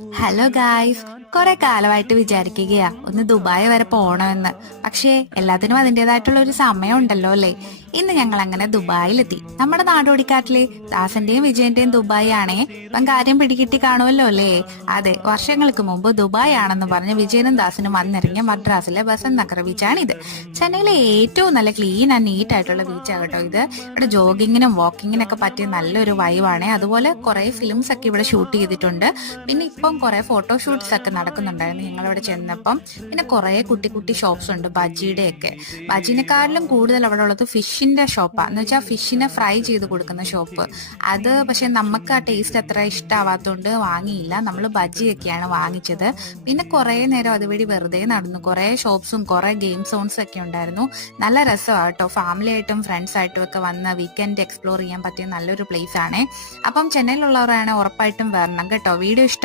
Hello guys, കുറെ കാലമായിട്ട് വിചാരിക്കുകയാ ഒന്ന് ദുബായ് വരെ പോണമെന്ന്. പക്ഷേ എല്ലാത്തിനും അതിൻ്റെതായിട്ടുള്ള ഒരു സമയം ഉണ്ടല്ലോ അല്ലേ. ഇന്ന് ഞങ്ങൾ അങ്ങനെ ദുബായിലെത്തി. നമ്മുടെ നാടോടിക്കാട്ടിലെ ദാസന്റെയും വിജയന്റെയും ദുബായ് ആണേ. ഇപ്പം കാര്യം പിടികിട്ടി കാണുമല്ലോ അല്ലേ. അതെ, വർഷങ്ങൾക്ക് മുമ്പ് ദുബായ് ആണെന്ന് പറഞ്ഞ് വിജയനും ദാസനും വന്നിറങ്ങിയ മദ്രാസിലെ ബസന്ത് നഗർ ബീച്ചാണിത്. ചെന്നൈയിലെ ഏറ്റവും നല്ല ക്ലീൻ ആൻഡ് നീറ്റ് ആയിട്ടുള്ള ബീച്ചാണ് കേട്ടോ ഇത്. ഇവിടെ ജോഗിങ്ങിനും വാക്കിങ്ങിനൊക്കെ പറ്റിയ നല്ലൊരു വൈവാണ്. അതുപോലെ കുറെ ഫിലിംസ് ഒക്കെ ഇവിടെ ഷൂട്ട് ചെയ്തിട്ടുണ്ട്. പിന്നെ ഇപ്പം കുറെ ഫോട്ടോഷൂട്ട്സ് ഒക്കെ നടക്കുന്നുണ്ടായിരുന്നു ഞങ്ങളിവിടെ ചെന്നപ്പം. പിന്നെ കുറെ കുട്ടി കുട്ടി ഷോപ്സ് ഉണ്ട് ബജിയുടെ ഒക്കെ. ബജിനെക്കാട്ടിലും കൂടുതൽ അവിടെ ഉള്ളത് ഫിഷിന്റെ ഷോപ്പാണ്. എന്ന് വെച്ചാൽ ഫിഷിനെ ഫ്രൈ ചെയ്ത് കൊടുക്കുന്ന ഷോപ്പ്. അത് പക്ഷെ നമുക്ക് ആ ടേസ്റ്റ് അത്ര ഇഷ്ടമാവാത്തതുകൊണ്ട് വാങ്ങിയില്ല. നമ്മൾ ബജിയൊക്കെയാണ് വാങ്ങിച്ചത്. പിന്നെ കുറെ നേരം അതുവഴി വെറുതെ നടന്നു. കുറെ ഷോപ്സും കുറെ ഗെയിം സോൺസും ഒക്കെ ഉണ്ടായിരുന്നു. നല്ല രസമാണ് കേട്ടോ. ഫാമിലി ആയിട്ടും ഫ്രണ്ട്സ് ആയിട്ടും ഒക്കെ വന്ന് വീക്കെൻഡ് എക്സ്പ്ലോർ ചെയ്യാൻ പറ്റിയ നല്ലൊരു പ്ലേസ് ആണ്. അപ്പം ചെന്നൈയിലുള്ളവരാണ് ഉറപ്പായിട്ടും വരണം കേട്ടോ. വീഡിയോ ഇഷ്ടം